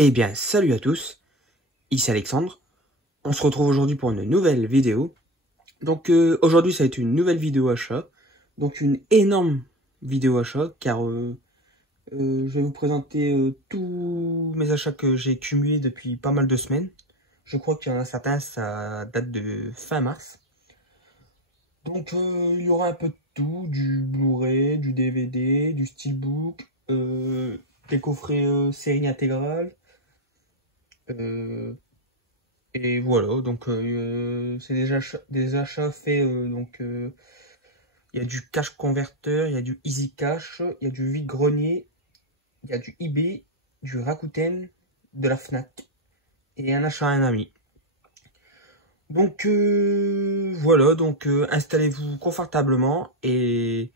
Eh bien, salut à tous, ici Alexandre. On se retrouve aujourd'hui pour une nouvelle vidéo. Donc aujourd'hui, ça va être une nouvelle vidéo achat. Donc une énorme vidéo achat, car je vais vous présenter tous mes achats que j'ai cumulés depuis pas mal de semaines. Je crois qu'il y en a certains, ça date de fin mars. Donc il y aura un peu de tout, du Blu-ray, du DVD, du Steelbook, des coffrets série intégrale. Euh, Et voilà, donc c'est des achats faits. Il y a du cash converter, il y a du easy cash, il y a du vide-grenier, il y a du eBay, du Rakuten, de la Fnac et un achat à un ami. Donc voilà, donc installez-vous confortablement et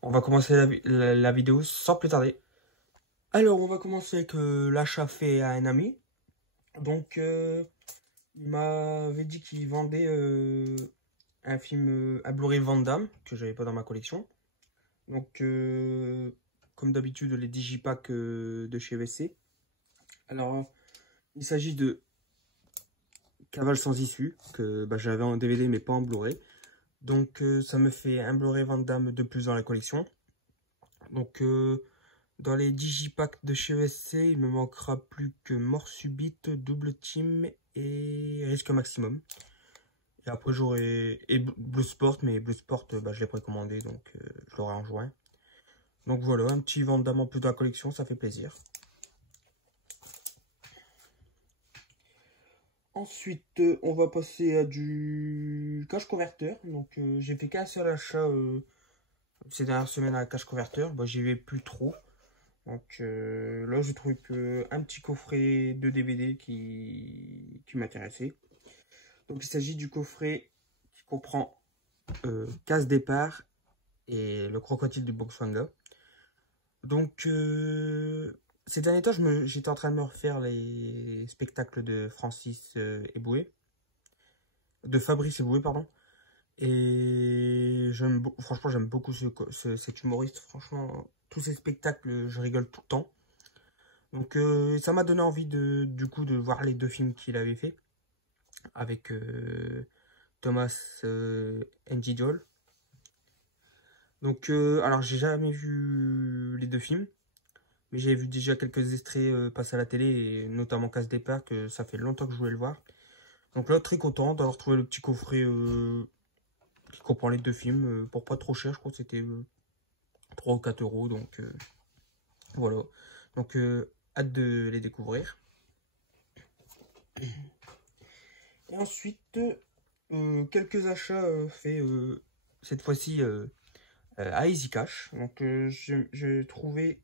on va commencer la vidéo sans plus tarder. Alors on va commencer avec l'achat fait à un ami. Donc il m'avait dit qu'il vendait un film, un Blu-ray Van Damme, que j'avais pas dans ma collection. Donc, comme d'habitude, les digipacks de chez VC. Alors, il s'agit de Cavale sans issue, que j'avais en DVD mais pas en Blu-ray. Donc, ça me fait un Blu-ray Van Damme de plus dans la collection. Donc, dans les digipacks de chez VC, il me manquera plus que Mort Subite, Double Team et Risque Maximum. Et après j'aurai Blue Sport, mais Blue Sport, je l'ai précommandé, donc je l'aurai en juin. Donc voilà, un petit Vandame en plus de la collection, ça fait plaisir. Ensuite, on va passer à du cash converter. Donc j'ai fait qu'un seul achat ces dernières semaines à cash converter. J'y vais plus trop. Donc là, j'ai trouvé un petit coffret de DVD qui m'intéressait. Donc il s'agit du coffret qui comprend Casse Départ et le crocodile du Boxwanga. Donc, ces derniers temps, j'étais en train de me refaire les spectacles de Francis Eboué, de Fabrice Eboué, pardon. Et franchement, j'aime beaucoup cet humoriste. Franchement, tous ces spectacles, je rigole tout le temps. Donc, ça m'a donné envie du coup de voir les deux films qu'il avait fait avec Thomas Ngidiol. Donc, alors, j'ai jamais vu les deux films. Mais j'avais vu déjà quelques extraits passer à la télé, et notamment Casse Départ, que ça fait longtemps que je voulais le voir. Donc là, très content d'avoir trouvé le petit coffret qui comprend les deux films pour pas trop cher. Je crois que c'était 3 ou 4 euros. Donc voilà. Donc hâte de les découvrir. Et ensuite, quelques achats faits cette fois-ci à Easy Cash. Donc j'ai trouvé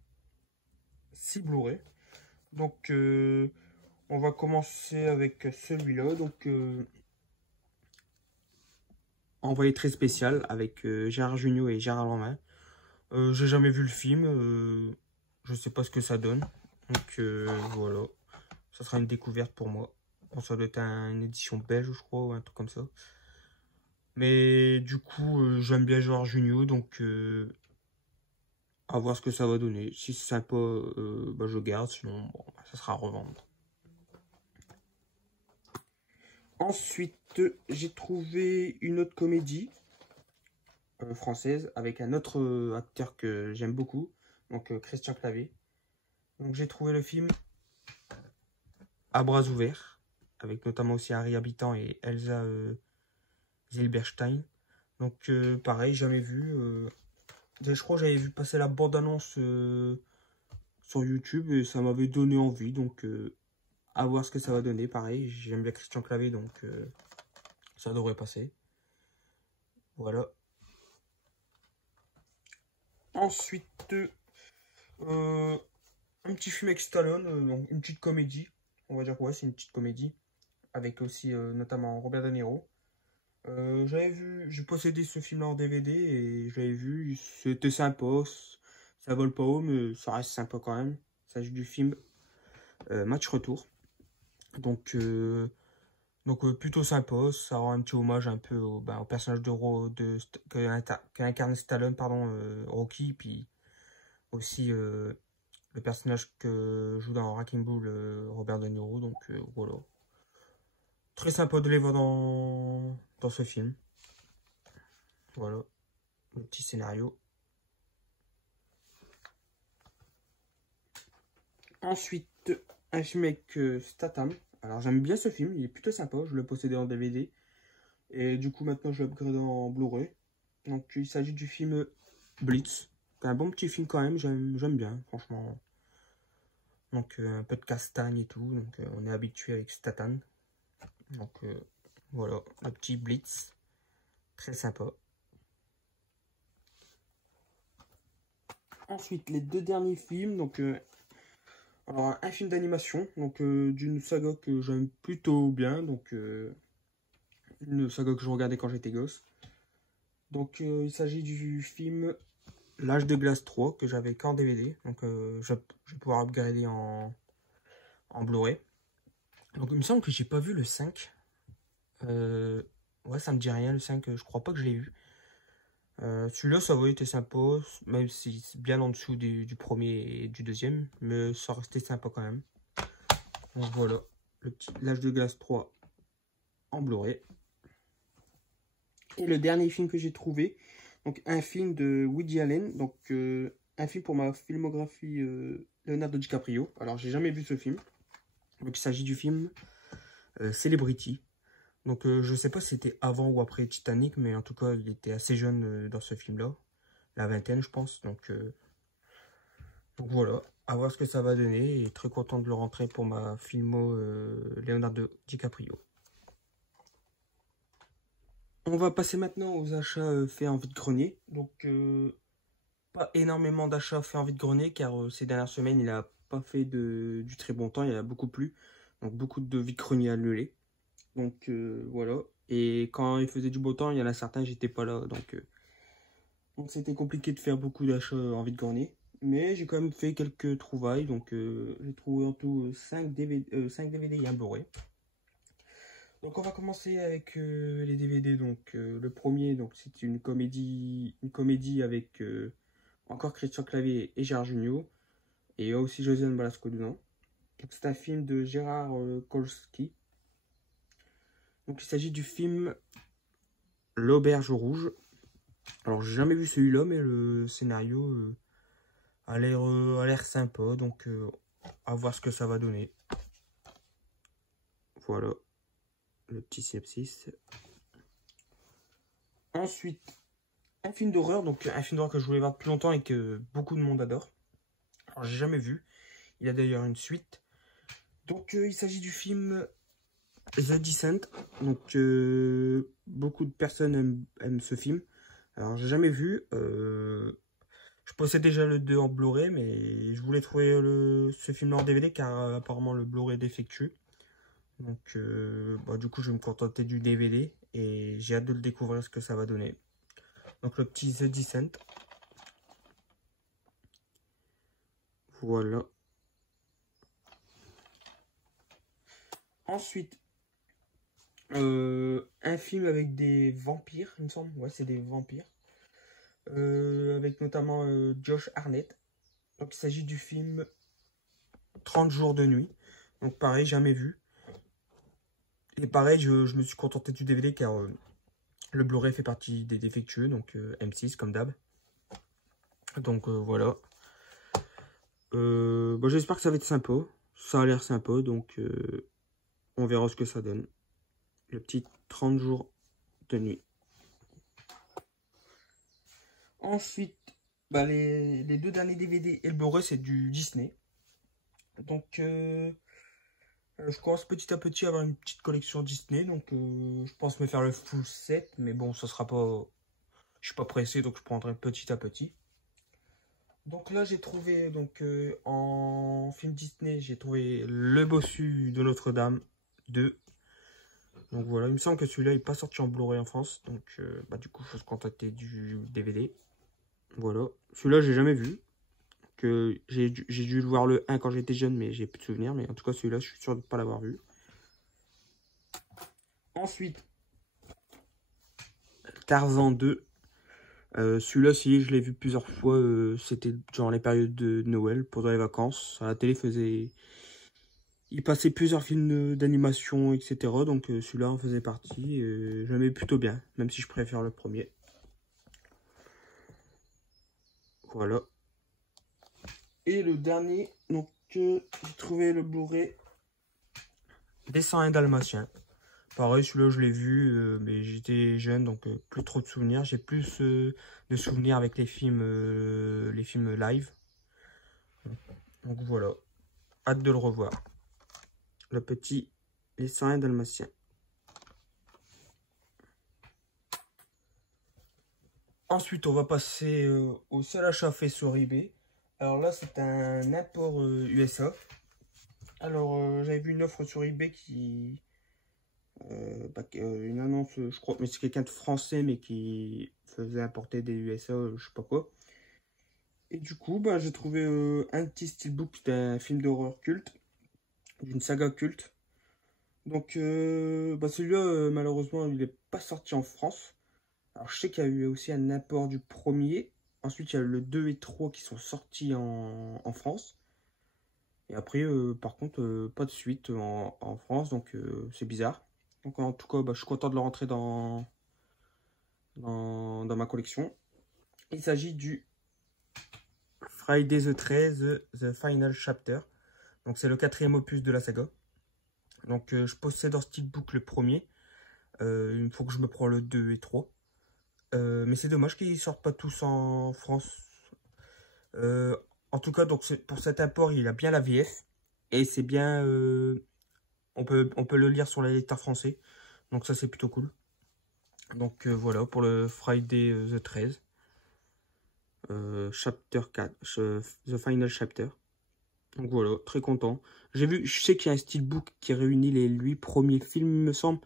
6 Blu-ray. Donc on va commencer avec celui-là. Donc envoyé très spécial avec Gérard Jugnot et Gérard Lanvin. J'ai jamais vu le film. Je sais pas ce que ça donne. Donc voilà. Ça sera une découverte pour moi. Bon, ça doit être une édition belge, je crois, ou un truc comme ça. Mais du coup, j'aime bien Gérard Jugnot, donc à voir ce que ça va donner. Si c'est sympa, je garde. Sinon, bon, ça sera à revendre. Ensuite, j'ai trouvé une autre comédie française avec un autre acteur que j'aime beaucoup, donc Christian Clavier. Donc j'ai trouvé le film À bras ouverts, avec notamment aussi Harry Habitant et Elsa Zilberstein. Donc pareil, jamais vu. Je crois que j'avais vu passer la bande-annonce sur YouTube et ça m'avait donné envie, donc à voir ce que ça va donner. Pareil, j'aime bien Christian Clavier, donc ça devrait passer. Voilà. Ensuite, un petit film avec Stallone, donc une petite comédie. On va dire que ouais, c'est une petite comédie. Avec aussi notamment Robert De Niro. J'ai possédé ce film-là en DVD et j'avais vu, c'était sympa. Ça vole pas haut, mais ça reste sympa quand même. Il s'agit du film Match Retour. Donc, plutôt sympa. Ça rend un petit hommage un peu au personnage qu'incarne Stallone, pardon, Rocky. Puis aussi le personnage que joue dans Wrecking Ball, Robert De Niro. Donc voilà. Très sympa de les voir dans ce film. Voilà, le petit scénario. Ensuite, un film avec Statham. Alors j'aime bien ce film, il est plutôt sympa. Je le possédais en DVD. Et du coup maintenant je l'upgrade en Blu-ray. Donc il s'agit du film Blitz. C'est un bon petit film quand même, j'aime bien, franchement. Donc un peu de castagne et tout. Donc on est habitué avec Statham. Donc voilà, le petit Blitz. Très sympa. Ensuite, les deux derniers films. Donc alors un film d'animation. Donc d'une saga que j'aime plutôt bien. Donc une saga que je regardais quand j'étais gosse. Donc il s'agit du film L'Âge de Glace 3 que j'avais qu'en DVD. Donc je vais pouvoir upgrader en Blu-ray. Donc il me semble que j'ai pas vu le 5. Ouais, ça me dit rien le 5, je crois pas que je l'ai vu. Celui-là, ça va, était sympa, même si c'est bien en dessous du premier et du deuxième, mais ça restait sympa quand même. Donc voilà, le petit L'Âge de Glace 3 en Blu-ray. Et le dernier film que j'ai trouvé, donc un film de Woody Allen, donc un film pour ma filmographie Leonardo DiCaprio. Alors j'ai jamais vu ce film. Donc il s'agit du film Celebrity. Donc je sais pas si c'était avant ou après Titanic, mais en tout cas il était assez jeune dans ce film-là. La vingtaine je pense. Donc voilà, à voir ce que ça va donner. Et très content de le rentrer pour ma filmo Leonardo DiCaprio. On va passer maintenant aux achats faits en vide-grenier. Donc pas énormément d'achats faits en vide-grenier car ces dernières semaines il a pas fait du très bon temps, il y a beaucoup plu. Donc beaucoup de vide-grenier annulés. Donc voilà. Et quand il faisait du beau temps, il y en a certains, j'étais pas là. Donc c'était compliqué de faire beaucoup d'achats en vide-grenier. Mais j'ai quand même fait quelques trouvailles. Donc j'ai trouvé en tout 5 DVD et un Blu-ray. Donc on va commencer avec les DVD. Donc le premier, donc c'est une comédie avec encore Christian Clavier et Gérard Jugnot. Et il y a aussi Josiane Balasco dedans. C'est un film de Gérard Kolski. Donc il s'agit du film L'Auberge Rouge. Alors j'ai jamais vu celui-là, mais le scénario a l'air sympa. Donc à voir ce que ça va donner. Voilà le petit synopsis. Ensuite, un film d'horreur. Donc un film d'horreur que je voulais voir depuis longtemps et que beaucoup de monde adore. Alors j'ai jamais vu. Il y a d'ailleurs une suite. Donc il s'agit du film The Descent. Donc beaucoup de personnes aiment ce film. Alors j'ai jamais vu. Je possède déjà le 2 en Blu-ray, mais je voulais trouver ce film en DVD car apparemment le Blu-ray est défectueux. Donc bah, du coup je vais me contenter du DVD et j'ai hâte de le découvrir ce que ça va donner. Donc le petit The Descent. Voilà. Ensuite, un film avec des vampires, il me semble. Ouais, c'est des vampires. Avec notamment Josh Hartnett. Donc il s'agit du film 30 jours de nuit. Donc pareil, jamais vu. Et pareil, je me suis contenté du DVD car le Blu-ray fait partie des défectueux. Donc M6 comme d'hab. Donc voilà. Bah, j'espère que ça va être sympa. Ça a l'air sympa. Donc on verra ce que ça donne. Le petit 30 jours de nuit. Ensuite, bah, les deux derniers DVD et le Blu-ray, c'est du Disney. Donc, je commence petit à petit à avoir une petite collection Disney. Donc, je pense me faire le full set. Mais bon, ça sera pas... Je suis pas pressé, donc je prendrai petit à petit. Donc là, j'ai trouvé, donc en film Disney, j'ai trouvé Le Bossu de Notre-Dame 2. Donc voilà, il me semble que celui-là n'est pas sorti en Blu-ray en France. Donc, bah, du coup, il faut se contacter du DVD. Voilà, celui-là j'ai jamais vu. Que j'ai dû le voir le 1 quand j'étais jeune, mais j'ai plus de souvenirs. Mais en tout cas, celui-là, je suis sûr de ne pas l'avoir vu. Ensuite, Tarzan 2. Celui-là, si, je l'ai vu plusieurs fois. C'était genre les périodes de Noël, pendant les vacances. À la télé, il passait plusieurs films d'animation, etc. Donc celui-là en faisait partie. J'aimais plutôt bien, même si je préfère le premier. Voilà. Et le dernier, donc j'ai trouvé le Blu-ray des 101 Dalmatiens. Pareil, celui-là je l'ai vu, mais j'étais jeune, donc plus trop de souvenirs. J'ai plus de souvenirs avec les films live. Donc voilà, hâte de le revoir. Le petit Les 101 Dalmatiens. Ensuite, on va passer au seul achat fait sur eBay. Alors là, c'est un import USA. Alors, j'avais vu une offre sur eBay une annonce, je crois, mais c'est quelqu'un de français, mais qui faisait importer des USA, je sais pas quoi. Et du coup, bah, j'ai trouvé un petit steelbook d'un film d'horreur culte, d'une saga culte. Donc, celui-là, malheureusement, il n'est pas sorti en France. Alors, je sais qu'il y a eu aussi un import du premier. Ensuite, il y a le 2 et 3 qui sont sortis en France. Et après, par contre, pas de suite en France, donc c'est bizarre. Donc en tout cas, bah, je suis content de le rentrer dans ma collection. Il s'agit du Friday the 13, The Final Chapter. Donc c'est le quatrième opus de la saga. Donc je possède en steelbook le premier. Il faut que je me prends le 2 et 3. Mais c'est dommage qu'ils sortent pas tous en France. En tout cas, donc pour cet import, il a bien la VF. Et c'est bien... on peut le lire sur les lecteurs français. Donc ça, c'est plutôt cool. Donc voilà, pour le Friday the 13. Chapter 4. The Final Chapter. Donc voilà, très content. Je sais qu'il y a un steelbook qui réunit les 8 premiers films, il me semble.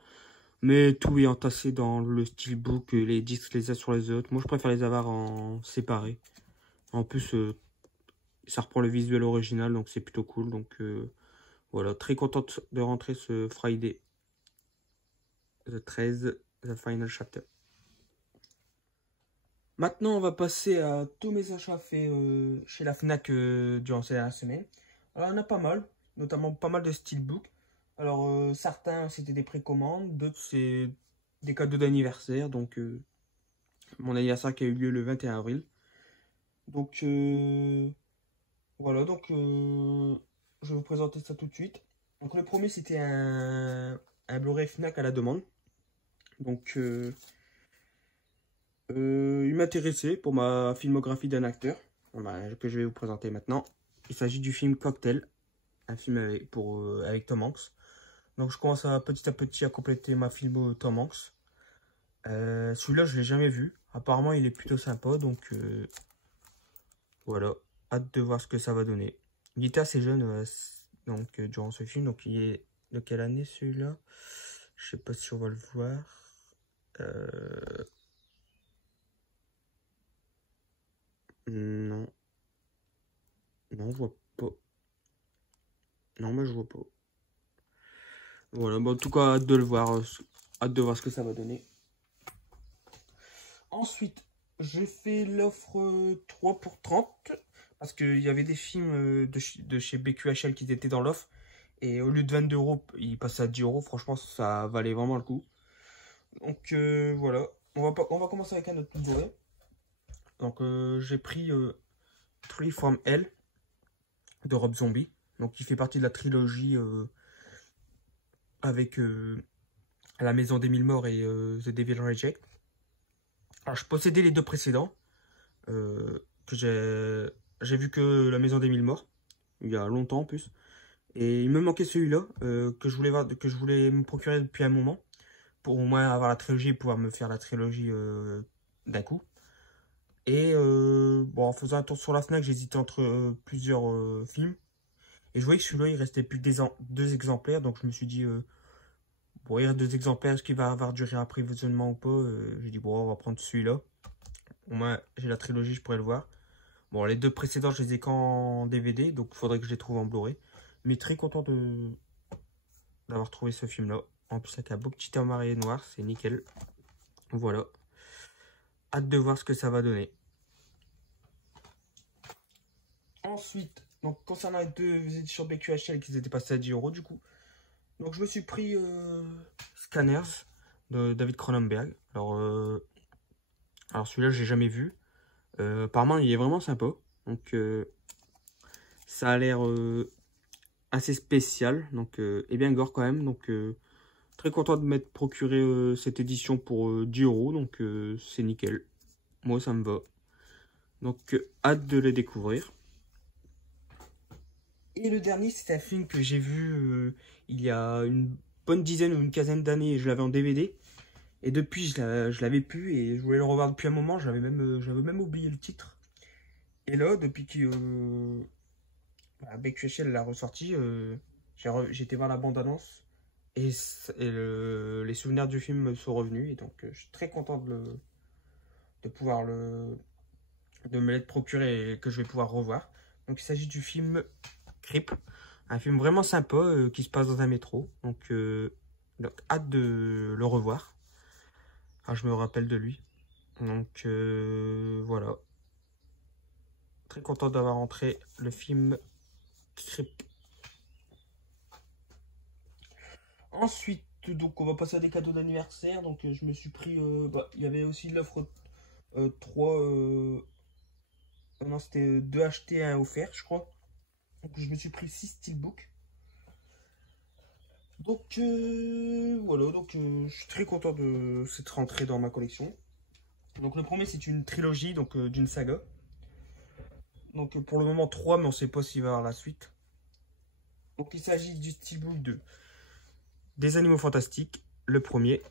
Mais tout est entassé dans le steelbook, les disques les uns sur les autres. Moi, je préfère les avoir en séparés. En plus, ça reprend le visuel original, donc c'est plutôt cool. Donc voilà, très contente de rentrer ce Friday the 13, The Final Chapter. Maintenant, on va passer à tous mes achats faits chez la Fnac durant ces dernières semaines. Alors, il y en a pas mal, notamment pas mal de steelbooks. Alors, certains, c'était des précommandes, d'autres, c'est des cadeaux d'anniversaire. Donc, mon anniversaire qui a eu lieu le 21 avril. Donc, voilà, donc, je vais vous présenter ça tout de suite. Donc, le premier, c'était un Blu-ray Fnac à la demande. Donc, il m'intéressait pour ma filmographie d'un acteur que je vais vous présenter maintenant. Il s'agit du film Cocktail, un film avec Tom Hanks. Donc je commence petit à petit à compléter ma filmo Tom Hanks. Celui-là, je ne l'ai jamais vu. Apparemment, il est plutôt sympa, donc voilà. Hâte de voir ce que ça va donner. Il était assez jeune donc, durant ce film. Donc il est de quelle année celui-là? Je sais pas si on va le voir. Non. Non, je vois pas. Non, mais je vois pas. Voilà, en tout cas, hâte de le voir. Hâte de voir ce que ça va donner. Ensuite, j'ai fait l'offre 3 pour 30. Parce qu'il y avait des films de chez BQHL qui étaient dans l'offre. Et au lieu de 22 euros, il passait à 10 euros. Franchement, ça valait vraiment le coup. Donc voilà. On va commencer avec un autre Blu-ray. Donc j'ai pris Tree from Hell de Rob Zombie. Donc il fait partie de la trilogie avec La Maison des Mille Morts et The Devil Reject. Alors je possédais les deux précédents. Que j'ai vu que La Maison des Mille Morts. Il y a longtemps en plus. Et il me manquait celui-là que je voulais me procurer depuis un moment. Pour au moins avoir la trilogie et pouvoir me faire la trilogie d'un coup. Et bon, en faisant un tour sur la Fnac, j'hésitais entre plusieurs films. Et je voyais que celui-là, il restait plus que deux exemplaires. Donc je me suis dit, bon, il reste deux exemplaires, est-ce qu'il va avoir du réapprovisionnement ou pas? J'ai dit, bon, on va prendre celui-là. Au moins, j'ai la trilogie, je pourrais le voir. Bon, les deux précédents, je les ai qu'en DVD. Donc il faudrait que je les trouve en Blu-ray. Mais très content d'avoir trouvé ce film-là. En plus, avec un beau petit homme marié noir, c'est nickel. Voilà. hâte de voir ce que ça va donner. Ensuite, donc concernant les deux éditions BQHL qui étaient passées à 10 € du coup. Donc je me suis pris Scanners de David Cronenberg. Alors celui-là j'ai jamais vu. Apparemment il est vraiment sympa. Donc ça a l'air assez spécial. Donc et bien gore quand même. Donc très content de m'être procuré cette édition pour 10 €. Donc c'est nickel. Moi ça me va. Donc hâte de les découvrir. Et le dernier, c'est un film que j'ai vu il y a une bonne dizaine ou une quinzaine d'années. Je l'avais en DVD. Et depuis, je l'avais plus et je voulais le revoir depuis un moment. J'avais même oublié le titre. Et là, depuis que BQHL l'a ressorti, j'ai été voir la bande-annonce. Et, les souvenirs du film sont revenus. Et donc, je suis très content de pouvoir de me l'être procuré et que je vais pouvoir revoir. Donc, il s'agit du film Creep, un film vraiment sympa qui se passe dans un métro. Donc hâte de le revoir. Ah, je me rappelle de lui. Donc voilà. Très content d'avoir rentré le film Creep. Ensuite, donc on va passer à des cadeaux d'anniversaire. Donc je me suis pris. Il y avait aussi l'offre 3. Non, c'était 2 achetés, 1 offert, je crois. Donc je me suis pris 6 steelbooks. Donc voilà, donc je suis très content de cette rentrée dans ma collection. Donc le premier c'est une trilogie donc d'une saga. Donc pour le moment 3 mais on sait pas s'il va y avoir la suite. Donc il s'agit du steelbook de Des Animaux Fantastiques, le premier.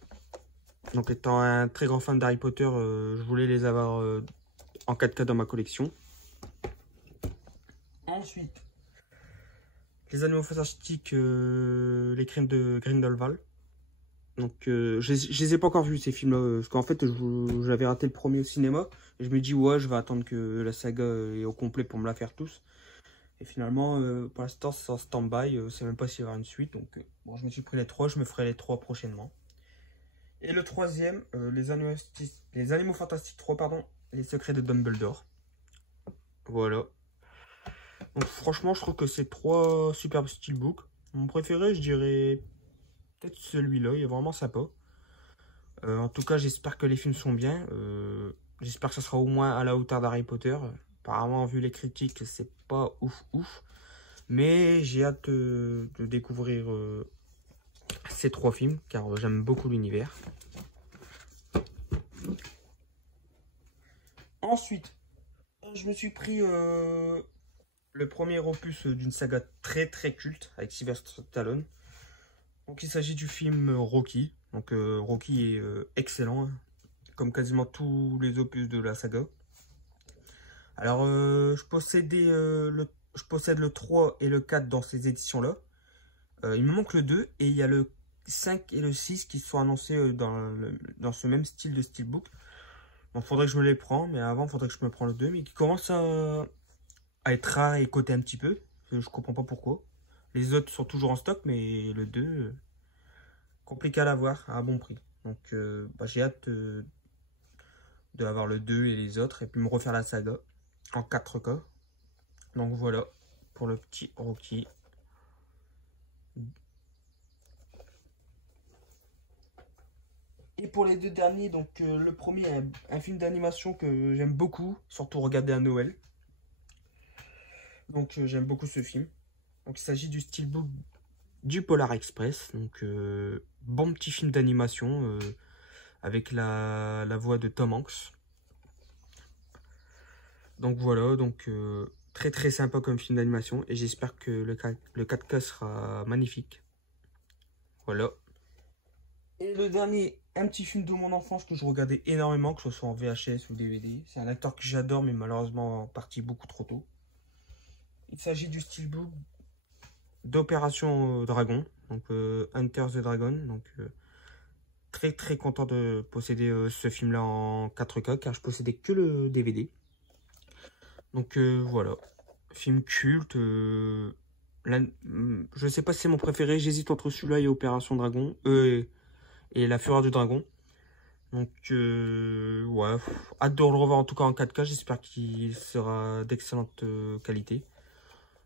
Donc étant un très grand fan d'Harry Potter, je voulais les avoir en 4K dans ma collection. Ensuite, Les Animaux Fantastiques, les crimes de Grindelwald. Donc je les ai pas encore vus ces films-là, parce qu'en fait j'avais raté le premier au cinéma. Et je me dis ouais je vais attendre que la saga est au complet pour me la faire tous. Et finalement pour l'instant c'est en stand-by, je sais même pas s'il y aura une suite. Donc bon je me suis pris les 3, je me ferai les 3 prochainement. Et le troisième, les Animaux Fantastiques 3, pardon, les secrets de Dumbledore. Voilà. Donc franchement, je trouve que c'est 3 superbes steelbooks. Mon préféré, je dirais peut-être celui-là, il est vraiment sympa. En tout cas, j'espère que les films sont bien. J'espère que ça sera au moins à la hauteur d'Harry Potter. Apparemment, vu les critiques, c'est pas ouf. Mais j'ai hâte de découvrir ces 3 films, car j'aime beaucoup l'univers. Ensuite, je me suis pris le premier opus d'une saga très culte avec Sylvester Stallone. Donc il s'agit du film Rocky. Donc Rocky est excellent, hein, comme quasiment tous les opus de la saga. Alors je possède le 3 et le 4 dans ces éditions-là. Il me manque le 2 et il y a le 5 et le 6 qui sont annoncés dans ce même style de steelbook. Donc faudrait que je me les prends, mais avant faudrait que je me prenne le 2, mais qui commence à être rare et coté un petit peu. Je comprends pas pourquoi. Les autres sont toujours en stock, mais le 2, compliqué à l'avoir à un bon prix. Donc j'ai hâte de avoir le 2 et les autres, et puis me refaire la saga en 4K. Donc voilà, pour le petit Rocky. Et pour les deux derniers, donc le premier, un film d'animation que j'aime beaucoup, surtout regarder à Noël. Donc j'aime beaucoup ce film. Donc il s'agit du steelbook du Polar Express. Donc bon petit film d'animation avec la voix de Tom Hanks. Donc voilà, donc très sympa comme film d'animation. Et j'espère que le 4K sera magnifique. Voilà. Et le dernier, un petit film de mon enfance que je regardais énormément, que ce soit en VHS ou DVD. C'est un acteur que j'adore, mais malheureusement parti beaucoup trop tôt. Il s'agit du steelbook d'Opération Dragon, donc Hunter the Dragon. Donc très content de posséder ce film-là en 4K, car je possédais que le DVD. Donc voilà, film culte. Je sais pas si c'est mon préféré, j'hésite entre celui-là et Opération Dragon, et La Fureur du Dragon. Donc, ouais, hâte de le revoir en tout cas en 4K. J'espère qu'il sera d'excellente qualité.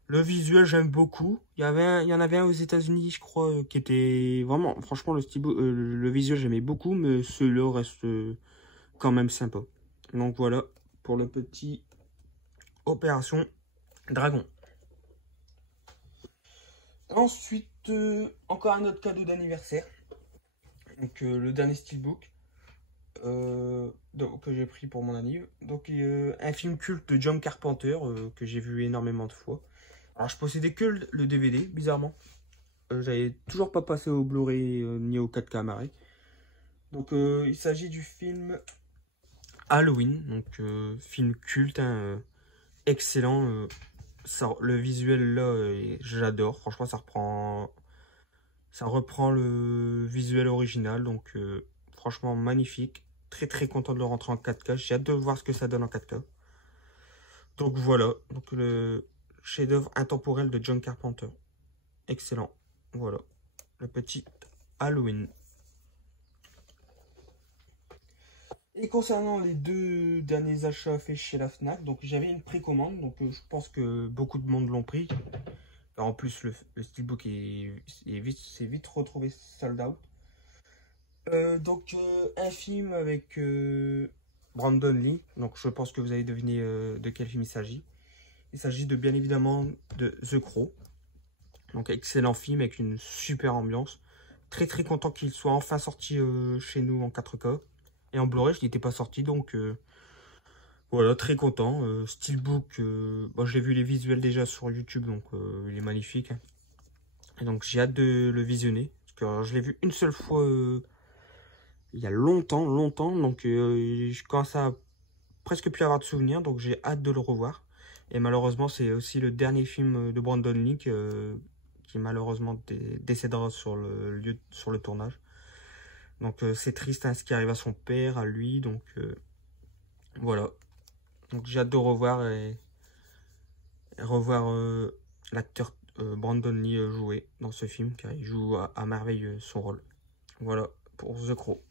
Le visuel, j'aime beaucoup. Il y en avait un aux États-Unis, je crois, qui était vraiment, franchement, le visuel, j'aimais beaucoup, mais celui-là reste quand même sympa. Donc voilà pour le petit Opération Dragon. Ensuite, encore un autre cadeau d'anniversaire. Donc le dernier steelbook que j'ai pris pour mon anniv. Donc un film culte de John Carpenter que j'ai vu énormément de fois. Alors je possédais que le DVD, bizarrement. J'avais toujours pas passé au Blu-ray ni au 4K maré. Donc il s'agit du film Halloween, donc film culte, hein, excellent. Le visuel là, j'adore. Franchement, ça reprend le visuel original, donc franchement magnifique. Très très content de le rentrer en 4K. J'ai hâte de voir ce que ça donne en 4K. Donc voilà, donc le chef-d'œuvre intemporel de John Carpenter. Excellent. Voilà, le petit Halloween. Et concernant les deux derniers achats faits chez la Fnac, donc j'avais une précommande, donc je pense que beaucoup de monde l'ont pris. Car en plus, le steelbook s'est vite retrouvé sold out. Un film avec Brandon Lee. Donc je pense que vous avez deviné de quel film il s'agit. Il s'agit de bien évidemment de The Crow. Donc excellent film avec une super ambiance. Très très content qu'il soit enfin sorti chez nous en 4K. Et en Blu-ray, il n'était pas sorti, donc voilà, très content. Steelbook, bon, j'ai vu les visuels déjà sur YouTube, donc il est magnifique. Hein. Et donc j'ai hâte de le visionner. Parce que je l'ai vu une seule fois il y a longtemps, donc je commence à presque plus avoir de souvenirs, donc j'ai hâte de le revoir. Et malheureusement, c'est aussi le dernier film de Brandon Lee qui malheureusement décédera sur sur le tournage. Donc c'est triste hein, ce qui arrive à son père, à lui, donc voilà. Donc j'ai hâte de revoir et revoir l'acteur Brandon Lee jouer dans ce film, car il joue à merveille son rôle. Voilà pour The Crow.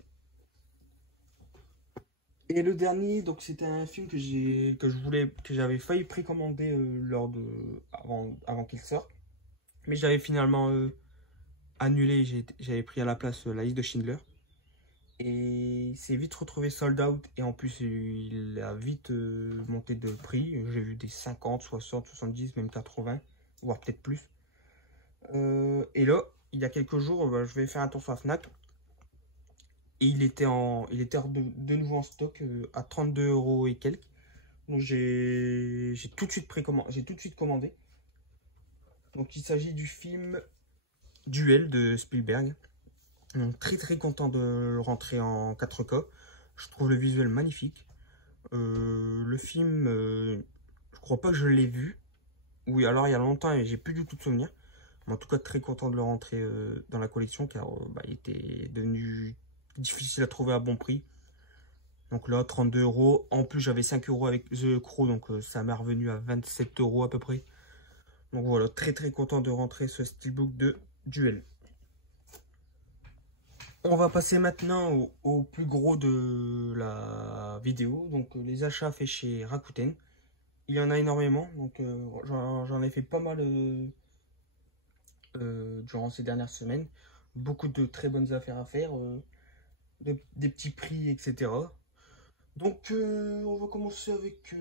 Et le dernier, donc c'était un film que j'avais failli précommander avant qu'il sorte, mais j'avais finalement annulé. J'avais pris à la place la liste de Schindler et c'est vite retrouvé sold out, et en plus il a vite monté de prix. J'ai vu des 50, 60, 70, même 80, voire peut-être plus. Et là, il y a quelques jours, bah, je vais faire un tour sur la Fnac. Et il était de nouveau en stock à 32 € et quelques. Donc j'ai tout de suite commandé. Donc il s'agit du film Duel de Spielberg. Donc très très content de le rentrer en 4K. Je trouve le visuel magnifique. Le film, je crois pas que je l'ai vu. Oui, alors il y a longtemps et j'ai plus du tout de souvenirs. Mais en tout cas très content de le rentrer dans la collection, car bah, il était devenu difficile à trouver à bon prix. Donc là, 32 €. En plus, j'avais 5 € avec The Crow, donc ça m'est revenu à 27 € à peu près. Donc voilà, très très content de rentrer ce steelbook de Duel. On va passer maintenant au plus gros de la vidéo, donc les achats faits chez Rakuten. Il y en a énormément, donc j'en ai fait pas mal durant ces dernières semaines. Beaucoup de très bonnes affaires à faire, des petits prix, etc. Donc on va commencer avec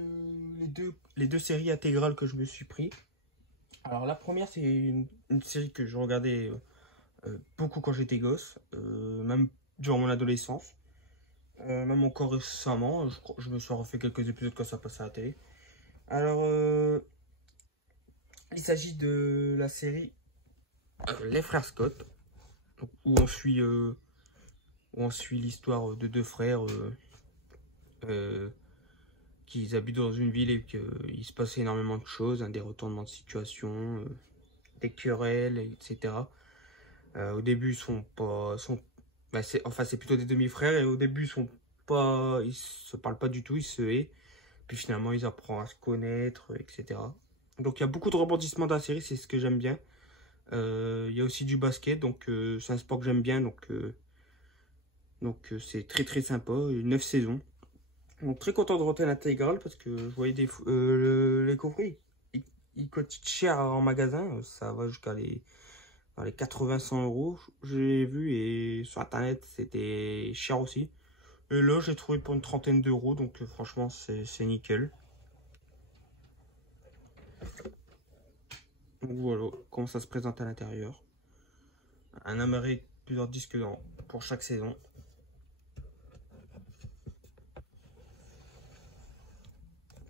les deux séries intégrales que je me suis pris. Alors la première, c'est une série que je regardais beaucoup quand j'étais gosse, même durant mon adolescence, même encore récemment. Je me suis refait quelques épisodes quand ça passait à la télé. Alors il s'agit de la série Les Frères Scott, donc, où on suit l'histoire de deux frères qui habitent dans une ville et qu'il se passe énormément de choses, hein, des retournements de situation, des querelles, etc. Au début, bah, c'est plutôt des demi-frères, et au début, ils se parlent pas du tout, ils se haïssent. Puis finalement, ils apprennent à se connaître, etc. Donc il y a beaucoup de rebondissements dans la série, c'est ce que j'aime bien. Il y a aussi du basket, donc c'est un sport que j'aime bien, donc Donc c'est très sympa, 9 saisons. Donc très content de rentrer l'intégrale parce que je voyais les coffrets, ils coûtent cher en magasin, ça va jusqu'à dans les 80-100 euros, j'ai vu, et sur internet c'était cher aussi. Et là j'ai trouvé pour une trentaine d'euros, donc franchement c'est nickel. Donc voilà comment ça se présente à l'intérieur. Un Amérique, plusieurs disques pour chaque saison.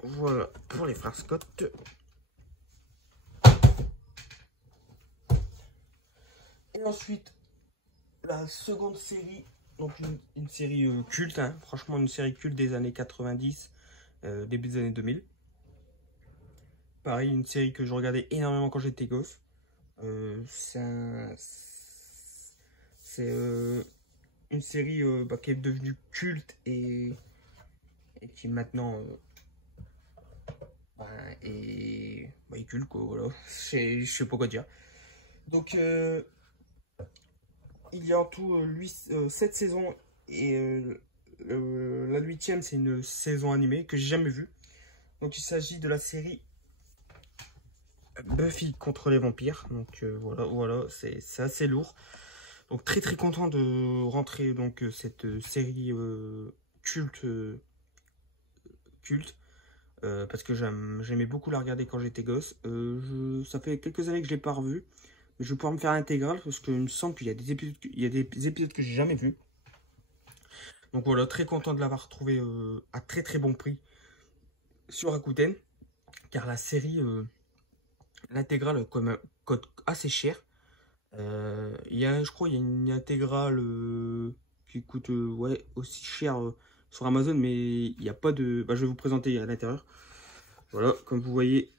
Voilà pour les frères Scott. Et ensuite, la seconde série, donc une série culte, hein, franchement une série culte des années 90, début des années 2000. Pareil, une série que je regardais énormément quand j'étais gosse. C'est une série qui est devenue culte et qui maintenant est culte, quoi, voilà. Je sais pas quoi dire. Donc il y a en tout 7 saisons et la 8e c'est une saison animée que j'ai jamais vue. Donc il s'agit de la série Buffy contre les vampires. Donc voilà, c'est assez lourd. Donc très content de rentrer donc cette série culte parce que j'aimais beaucoup la regarder quand j'étais gosse. Ça fait quelques années que je l'ai pas revue. Je vais pouvoir me faire l'intégrale parce qu'il me semble qu'il y a des épisodes que j'ai jamais vus. Donc voilà, très content de l'avoir retrouvé à très bon prix sur Rakuten. Car la série, l'intégrale coûte assez cher. Je crois qu'il y a une intégrale qui coûte ouais, aussi cher sur Amazon, mais il n'y a pas de... je vais vous présenter à l'intérieur. Voilà, comme vous voyez,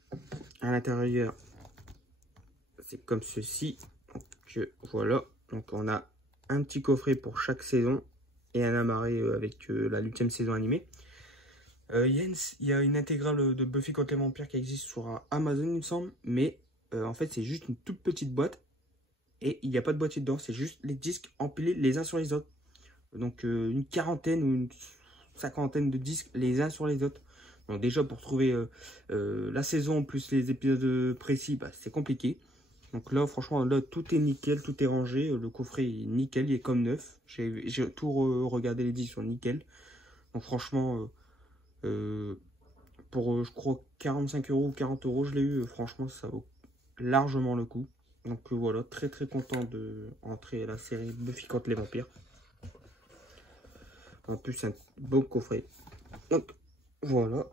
à l'intérieur, c'est comme ceci. Donc voilà, donc on a un petit coffret pour chaque saison et un amarré avec la 8e saison animée. Il y a une intégrale de Buffy contre les vampires qui existe sur Amazon, il me semble, mais en fait c'est juste une toute petite boîte et il n'y a pas de boîtier dedans, c'est juste les disques empilés les uns sur les autres. Donc une quarantaine ou une cinquantaine de disques les uns sur les autres. Donc déjà pour trouver la saison plus les épisodes précis, c'est compliqué. Donc là franchement là tout est nickel, tout est rangé, le coffret est nickel, il est comme neuf. J'ai tout regardé, les disques sont nickel. Donc franchement pour je crois 45 euros ou 40 euros je l'ai eu, franchement ça vaut largement le coup. Donc voilà, très content de rentrer la série Buffy contre les vampires. En plus un beau coffret. Donc voilà.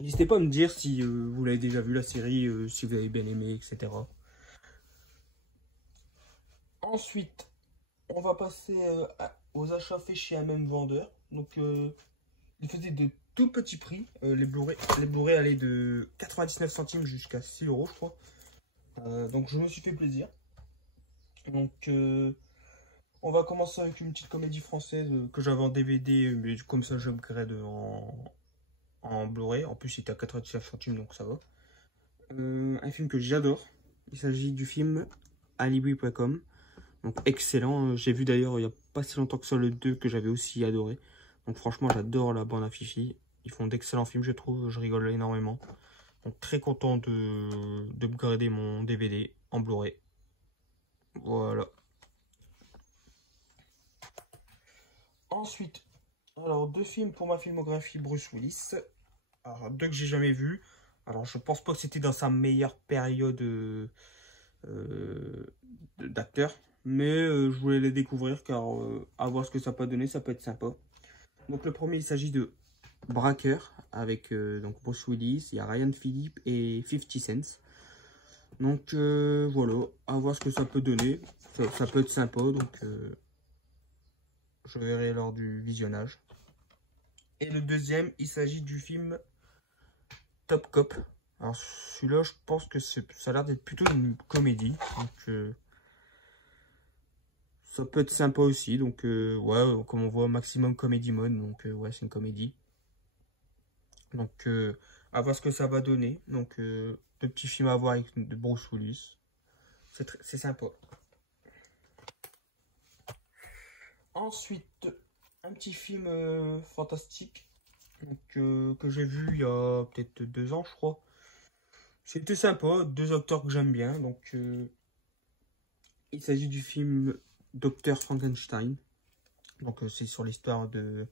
N'hésitez pas à me dire si vous l'avez déjà vu la série, si vous avez bien aimé, etc. Ensuite, on va passer aux achats faits chez un même vendeur. Donc il faisait de tout petits prix. Les Blu-ray allaient de 99 centimes jusqu'à 6 euros, je crois. Donc je me suis fait plaisir. Donc on va commencer avec une petite comédie française que j'avais en DVD, mais comme ça je upgrade en Blu-ray. En plus il était à 99 centimes, donc ça va. Un film que j'adore. Il s'agit du film Alibi.com. Donc excellent. J'ai vu d'ailleurs il n'y a pas si longtemps que ça le 2 que j'avais aussi adoré. Donc franchement j'adore la bande à Fifi. Ils font d'excellents films, je trouve. Je rigole énormément. Donc très content d'upgrader mon DVD en Blu-ray. Voilà. Ensuite, alors deux films pour ma filmographie Bruce Willis. Alors deux que j'ai jamais vus. Alors je pense pas que c'était dans sa meilleure période d'acteur. Mais je voulais les découvrir car à voir ce que ça peut donner, ça peut être sympa. Donc le premier il s'agit de Braqueur avec donc Bruce Willis, il y a Ryan Phillippe et 50 Cent. Donc voilà, à voir ce que ça peut donner. Ça peut être sympa, donc je verrai lors du visionnage. Et le deuxième, il s'agit du film Top Cop. Alors celui-là, je pense que ça a l'air d'être plutôt une comédie. Donc ça peut être sympa aussi. Donc ouais, comme on voit, maximum comédie mode. Donc ouais, c'est une comédie. Donc à voir ce que ça va donner. Donc deux petits films à voir avec de Bruce Willis. C'est sympa. Ensuite, un petit film fantastique donc, que j'ai vu il y a peut-être 2 ans, je crois. C'était sympa, 2 acteurs que j'aime bien. Donc, il s'agit du film Docteur Frankenstein. Donc, c'est sur l'histoire du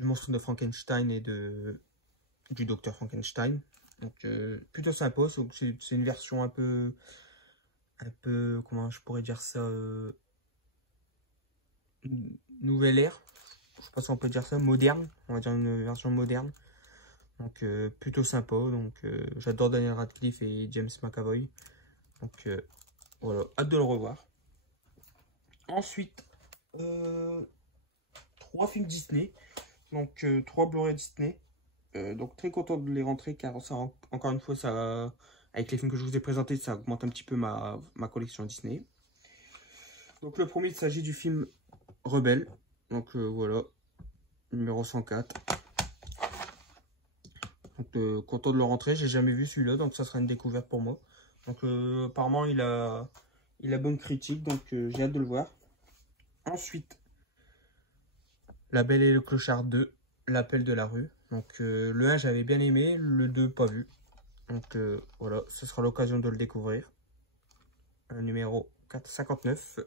monstre de Frankenstein et du docteur Frankenstein. Donc, plutôt sympa. C'est une version comment je pourrais dire ça, nouvelle ère. Je sais pas si on peut dire ça, moderne. On va dire une version moderne. Donc, plutôt sympa. Donc, j'adore Daniel Radcliffe et James McAvoy. Donc, voilà, hâte de le revoir. Ensuite, 3 films Disney. Donc, 3 Blu-ray Disney. Donc, très content de les rentrer car ça, encore une fois, ça, avec les films que je vous ai présentés, ça augmente un petit peu ma collection Disney. Donc, le premier, il s'agit du film Rebelle. Donc, voilà, numéro 104. Donc, content de le rentrer. J'ai jamais vu celui-là, donc ça sera une découverte pour moi. Donc, apparemment, il a bonne critique, donc j'ai hâte de le voir. Ensuite, La Belle et le Clochard 2, L'appel de la rue. Donc, le 1, j'avais bien aimé, le 2, pas vu. Donc, voilà, ce sera l'occasion de le découvrir. Numéro 59.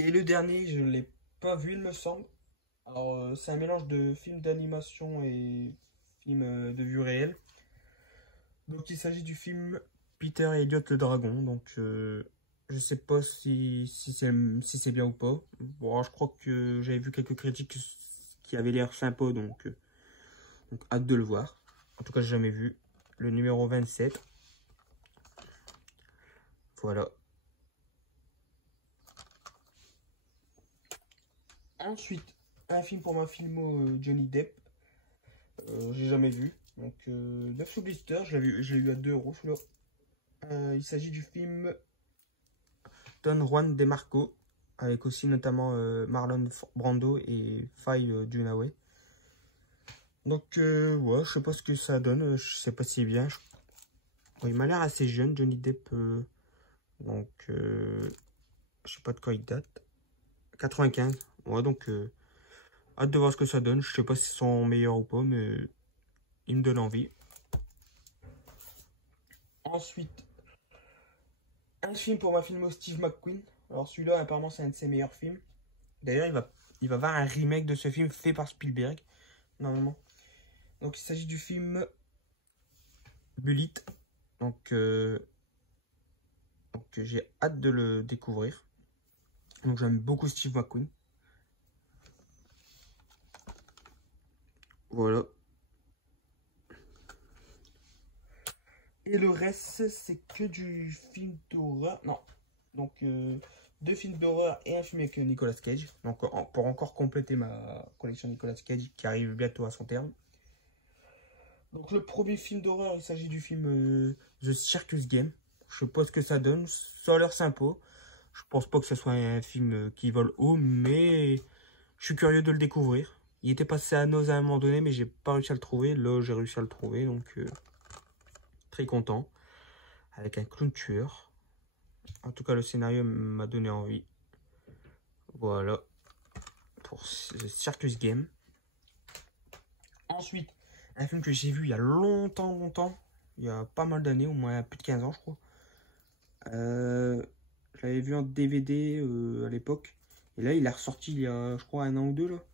Et le dernier, je ne l'ai pas vu, il me semble. Alors, c'est un mélange de films d'animation et films de vue réelle. Donc, il s'agit du film Peter et Elliot le Dragon. Donc, je sais pas si c'est bien ou pas. Bon, je crois que j'avais vu quelques critiques qui avaient l'air sympa, donc hâte de le voir. En tout cas, j'ai jamais vu. Le numéro 27. Voilà. Ensuite, un film pour ma filmo Johnny Depp. J'ai jamais vu. Donc, 9 sous blister, je l'ai eu à 2 € celui-là. Il s'agit du film Don Juan de Marco, avec aussi notamment Marlon Brando et Faye Dunaway. Donc, ouais, je sais pas ce que ça donne, je sais pas si bien. Ouais, il m'a l'air assez jeune, Johnny Depp. Donc, je sais pas de quoi il date. 95. Ouais, donc, hâte de voir ce que ça donne. Je sais pas si c'est son meilleur ou pas, mais il me donne envie. Ensuite, un film pour ma filmo Steve McQueen. Alors, celui-là, apparemment, c'est un de ses meilleurs films. D'ailleurs, il va avoir un remake de ce film fait par Spielberg, normalement. Donc, il s'agit du film Bullitt. Donc j'ai hâte de le découvrir. Donc, j'aime beaucoup Steve McQueen. Voilà. Et le reste, c'est que du film d'horreur. Non. Donc, 2 films d'horreur et un film avec Nicolas Cage. Donc, pour encore compléter ma collection Nicolas Cage qui arrive bientôt à son terme. Donc, le premier film d'horreur, il s'agit du film The Circus Game. Je sais pas ce que ça donne. Ça a l'air sympa. Je pense pas que ce soit un film qui vole haut, mais je suis curieux de le découvrir. Il était passé à Nose à un moment donné, mais j'ai pas réussi à le trouver. Là, j'ai réussi à le trouver, donc très content. Avec un clown tueur. En tout cas, le scénario m'a donné envie. Voilà. Pour ce Circus Game. Ensuite, un film que j'ai vu il y a longtemps. Il y a pas mal d'années, au moins plus de 15 ans, je crois. Je l'avais vu en DVD à l'époque. Et là, il est ressorti il y a, je crois, 1 an ou 2, là.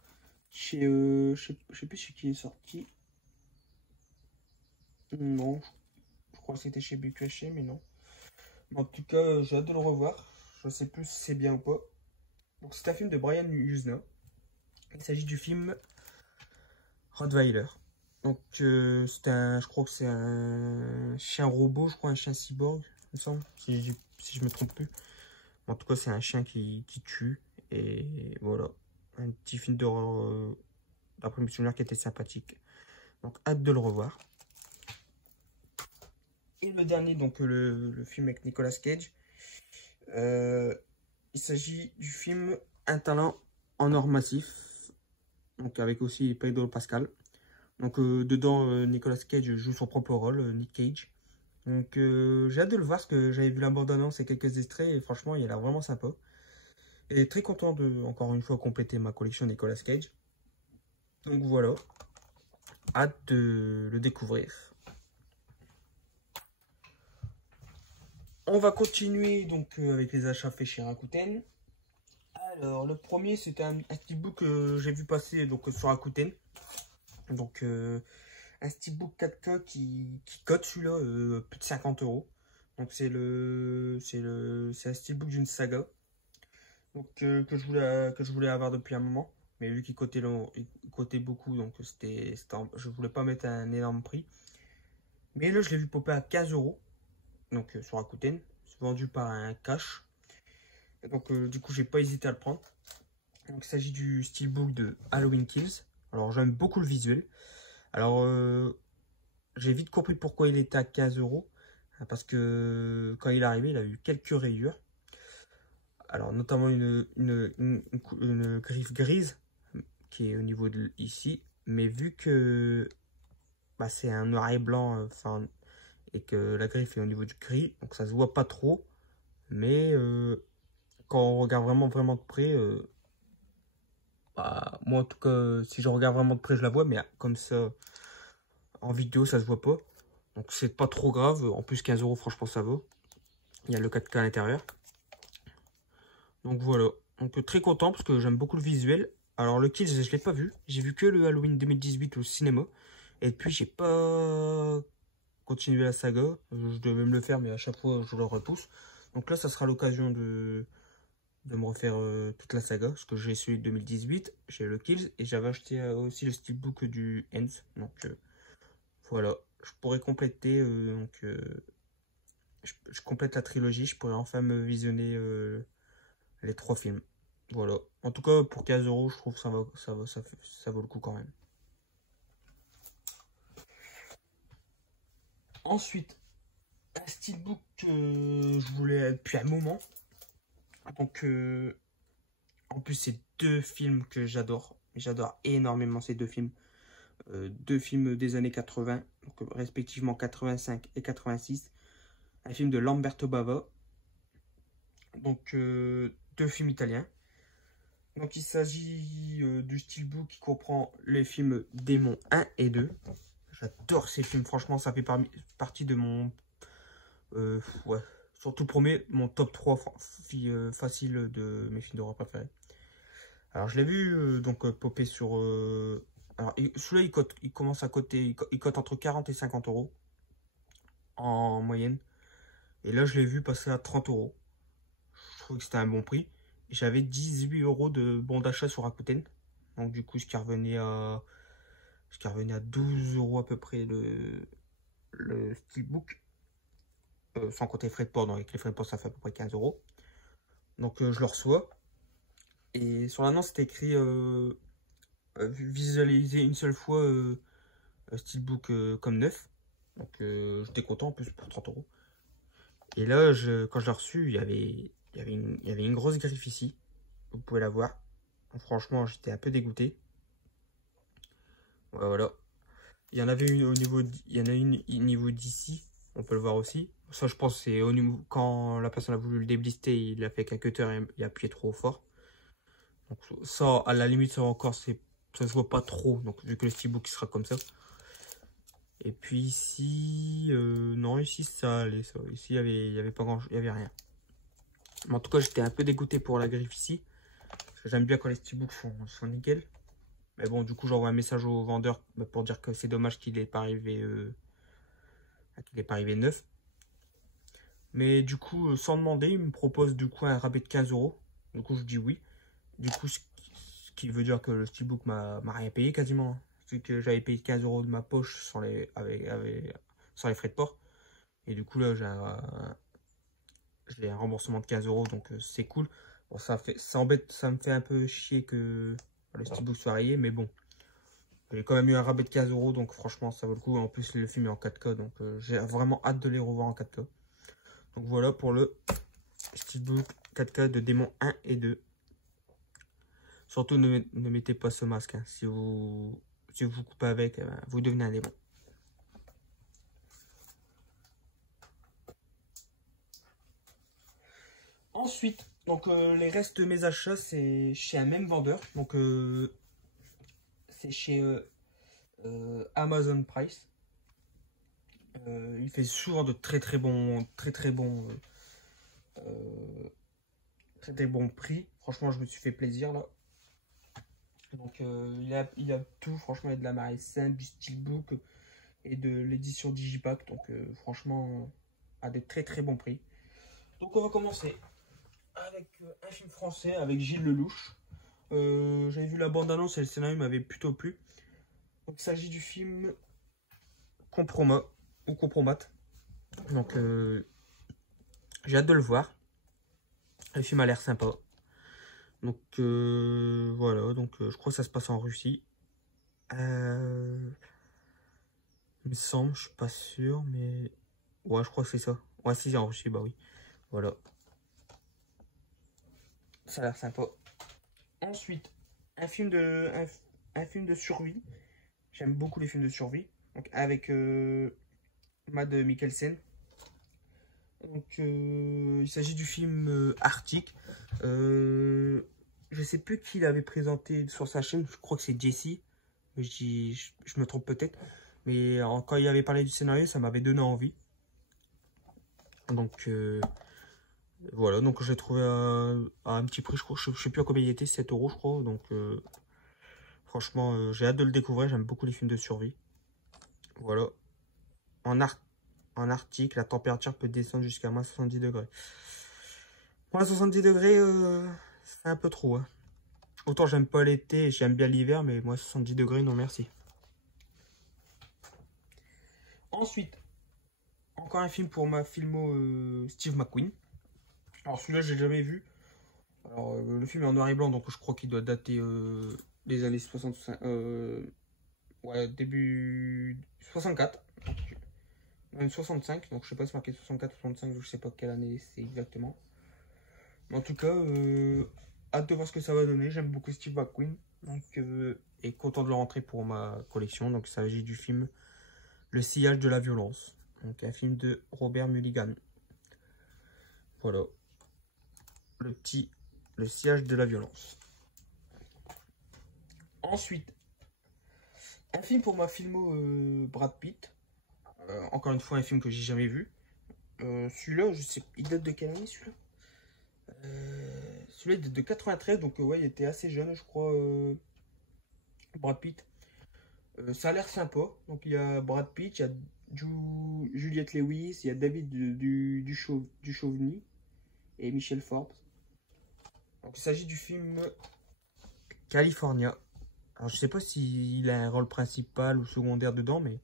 Chez, je sais plus chez qui il est sorti. Non, je crois que c'était chez BQHM, mais non. Mais en tout cas, j'ai hâte de le revoir. Je sais plus si c'est bien ou pas. Donc, c'est un film de Brian Usna. Il s'agit du film Rottweiler. Donc, je crois que c'est un chien robot, je crois, un chien cyborg, il me semble, si je me trompe plus. En tout cas, c'est un chien qui tue. Et voilà, un petit film d'horreur d'après mes souvenirs qui était sympathique. Donc, hâte de le revoir. Et le dernier, donc le film avec Nicolas Cage. Il s'agit du film Un talent en or massif. Donc, avec aussi Pedro Pascal. Donc, dedans, Nicolas Cage joue son propre rôle, Nick Cage. Donc, j'ai hâte de le voir parce que j'avais vu la bande-annonce et quelques extraits. Et franchement, il a l'air vraiment sympa. Et très content de, encore une fois, compléter ma collection Nicolas Cage. Donc voilà, hâte de le découvrir. On va continuer donc avec les achats faits chez Rakuten. Alors le premier c'était un steelbook que j'ai vu passer donc sur Rakuten. Donc un steelbook 4K qui cote celui-là plus de 50 €. Donc c'est un steelbook d'une saga. Donc que je voulais avoir depuis un moment. Mais vu qu'il cotait, il cotait beaucoup, donc je voulais pas mettre un énorme prix. Mais là je l'ai vu popper à 15 €. Donc sur Rakuten. C'est vendu par un cash. Et donc du coup j'ai pas hésité à le prendre. Donc il s'agit du steelbook de Halloween Kills. Alors j'aime beaucoup le visuel. Alors j'ai vite compris pourquoi il était à 15 €. Parce que quand il est arrivé, il a eu quelques rayures. Alors notamment une griffe grise qui est au niveau de ici. Mais vu que bah, c'est un noir et blanc, et que la griffe est au niveau du gris, donc ça se voit pas trop. Mais quand on regarde vraiment de près, bah, moi en tout cas, si je regarde vraiment de près, je la vois, mais comme ça, en vidéo, ça se voit pas. Donc c'est pas trop grave. En plus, 15 €, franchement, ça vaut. Il y a le 4K à l'intérieur. Donc voilà. Donc très content parce que j'aime beaucoup le visuel. Alors le Kills, je l'ai pas vu. J'ai vu que le Halloween 2018 au cinéma. Et puis j'ai pas continué la saga. Je devais me le faire, mais à chaque fois, je le repousse. Donc là, ça sera l'occasion de me refaire toute la saga. Parce que j'ai celui de 2018, j'ai le Kills. Et j'avais acheté aussi le steelbook du Ends. Donc voilà. Je pourrais compléter je complète la trilogie, je pourrais enfin me visionner les 3 films. Voilà. En tout cas, pour 15 €, je trouve que ça vaut le coup quand même. Ensuite, un steelbook que je voulais depuis un moment. Donc, en plus, c'est 2 films que j'adore. J'adore énormément ces 2 films. 2 films des années 80, donc respectivement 85 et 86. Un film de Lamberto Bava. Donc, 2 films italiens. Donc, il s'agit du steelbook qui comprend les films Démon 1 et 2. J'adore ces films, franchement, ça fait partie de mon... ouais, surtout premier, mon top 3 facile de mes films d'horreur préférés. Alors, je l'ai vu donc popper sur... alors, celui-là, il commence à coter, il cote entre 40 et 50 € en moyenne. Et là, je l'ai vu passer à 30 €. Je trouve que c'était un bon prix. J'avais 18 € de bon d'achat sur Rakuten. Donc du coup, ce qui revenait à 12 € à peu près le steelbook. Sans compter les frais de port. Donc avec les frais de port, ça fait à peu près 15 €. Donc je le reçois. Et sur l'annonce, c'était écrit visualiser une seule fois steelbook comme neuf. Donc j'étais content en plus pour 30 €. Et là, quand je l'ai reçu, il y avait une grosse griffe ici. Vous pouvez la voir. Franchement, j'étais un peu dégoûté. Ouais, voilà. Il y en avait une il y en a une au niveau d'ici. On peut le voir aussi. Ça, je pense, c'est au niveau, quand la personne a voulu le déblister, il a fait avec un cutter et il a appuyé trop fort. Donc, ça, à la limite, ça encore, ça se voit pas trop. Donc, vu que le steelbook sera comme ça. Et puis ici, non, ici, ça allait, ça. Ici, il y avait pas il y avait rien. Mais en tout cas, j'étais un peu dégoûté pour la griffe ici. Parce que j'aime bien quand les steelbooks sont nickel. Mais bon, du coup, j'envoie un message au vendeur pour dire que c'est dommage qu'il n'ait pas arrivé, neuf. Mais du coup, sans demander, il me propose du coup un rabais de 15 €. Du coup, je dis oui. Du coup, ce qui veut dire que le steelbook m'a rien payé quasiment. C'est que j'avais payé 15 € de ma poche sans sans les frais de port. Et du coup, là, j'ai un remboursement de 15 €, donc c'est cool. Bon, ça me fait un peu chier que le steelbook soit rayé, mais bon. J'ai quand même eu un rabais de 15 €, donc franchement, ça vaut le coup. En plus, le film est en 4K, donc j'ai vraiment hâte de les revoir en 4K. Donc voilà pour le steelbook 4K de Démon 1 et 2. Surtout, ne mettez pas ce masque. Hein. Si vous coupez avec, eh ben, vous devenez un démon. Ensuite, Donc les restes de mes achats, c'est chez un même vendeur. Donc c'est chez Amazon Price. Il fait souvent de très très bons prix. Franchement, je me suis fait plaisir là. Donc il a tout, franchement, il y a de la marée simple, du steelbook et de l'édition Digipack. Donc franchement, à des très très bons prix. Donc on va commencer avec un film français avec Gilles Lelouch. J'avais vu la bande-annonce et le scénario m'avait plutôt plu. Donc il s'agit du film Compromat ou Compromat. Donc j'ai hâte de le voir. Le film a l'air sympa. Donc voilà, donc je crois que ça se passe en Russie. Il me semble, je suis pas sûr, mais ouais, je crois que c'est ça. Ouais, si c'est en Russie, bah oui. Voilà. Ça a l'air sympa. Ensuite, un film de survie. J'aime beaucoup les films de survie. Donc avec Mads Mikkelsen. Donc il s'agit du film Arctique. Je sais plus qui l'avait présenté sur sa chaîne. Je crois que c'est Jesse. Mais je me trompe peut-être. Mais quand il avait parlé du scénario, ça m'avait donné envie. Donc voilà, donc j'ai trouvé à un petit prix, je sais plus à combien il était, 7 euros je crois. Donc franchement, j'ai hâte de le découvrir, j'aime beaucoup les films de survie. Voilà. En Arctique, la température peut descendre jusqu'à moins 70 degrés. Moins 70 degrés, c'est un peu trop. Hein. Autant j'aime pas l'été, j'aime bien l'hiver, mais moins 70 degrés, non merci. Ensuite, encore un film pour ma filmo Steve McQueen. Alors celui-là, j'ai jamais vu. Alors le film est en noir et blanc, donc je crois qu'il doit dater des années 65. Ouais, début 64. Même 65, donc je sais pas si c'est marqué 64 ou 65, je sais pas quelle année c'est exactement. Mais en tout cas, hâte de voir ce que ça va donner. J'aime beaucoup Steve McQueen. Donc, et content de le rentrer pour ma collection. Donc il s'agit du film Le sillage de la violence. Donc un film de Robert Mulligan. Voilà. Le sillage de la violence. Ensuite, un film pour ma filmo Brad Pitt. Encore une fois, un film que j'ai jamais vu. Celui-là, je sais, il date de quelle année celui-là? Celui-là, il date de 93, donc ouais, il était assez jeune, je crois. Brad Pitt. Ça a l'air sympa. Donc il y a Brad Pitt, il y a Juliette Lewis, il y a David Duchovny et Michel Forbes. Donc il s'agit du film California. Alors je sais pas s'il a un rôle principal ou secondaire dedans, mais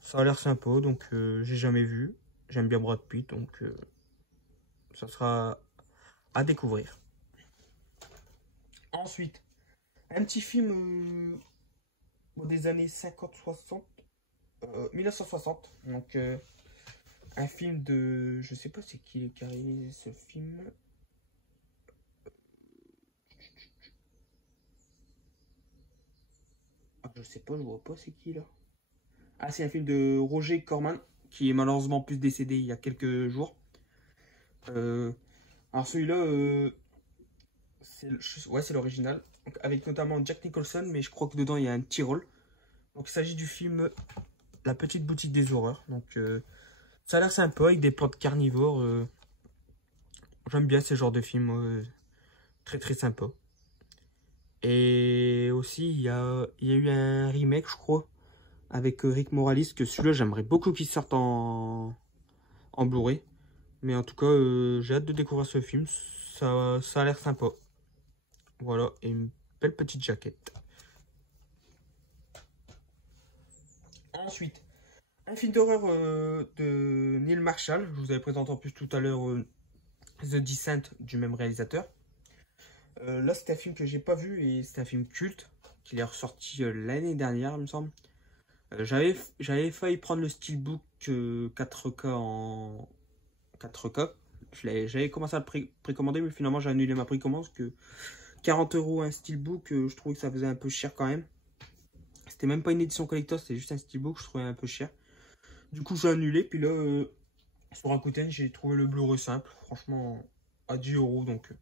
ça a l'air sympa, donc j'ai jamais vu. J'aime bien Brad Pitt, donc ça sera à découvrir. Ensuite, un petit film des années 50-60, 1960. Donc un film de... Je sais pas c'est qui a réalisé ce film. Ah, je sais pas, je vois pas c'est qui là. Ah, c'est un film de Roger Corman, qui est malheureusement plus décédé il y a quelques jours. Alors celui-là, c'est l'original, avec notamment Jack Nicholson, mais je crois que dedans il y a un petit rôle. Donc il s'agit du film La petite boutique des horreurs. Donc ça a l'air sympa avec des plantes carnivores. J'aime bien ce genre de film, très très sympa. Et aussi il y a eu un remake, je crois, avec Rick Moranis, que celui-là j'aimerais beaucoup qu'il sorte en Blu-ray. Mais en tout cas, j'ai hâte de découvrir ce film. Ça a l'air sympa. Voilà, et une belle petite jaquette. Ensuite, un film d'horreur de Neil Marshall. Je vous avais présenté en plus tout à l'heure The Descent du même réalisateur. Là, c'est un film que j'ai pas vu et c'est un film culte qu'il est ressorti l'année dernière, il me semble. J'avais failli prendre le Steelbook 4K en 4K. J'avais commencé à le précommander, mais finalement j'ai annulé ma précommande parce que 40 € un Steelbook, je trouvais que ça faisait un peu cher quand même. C'était même pas une édition collector, c'était juste un Steelbook, je trouvais un peu cher. Du coup j'ai annulé, puis là sur Rakuten j'ai trouvé le Blu-ray simple, franchement à 10 euros. Donc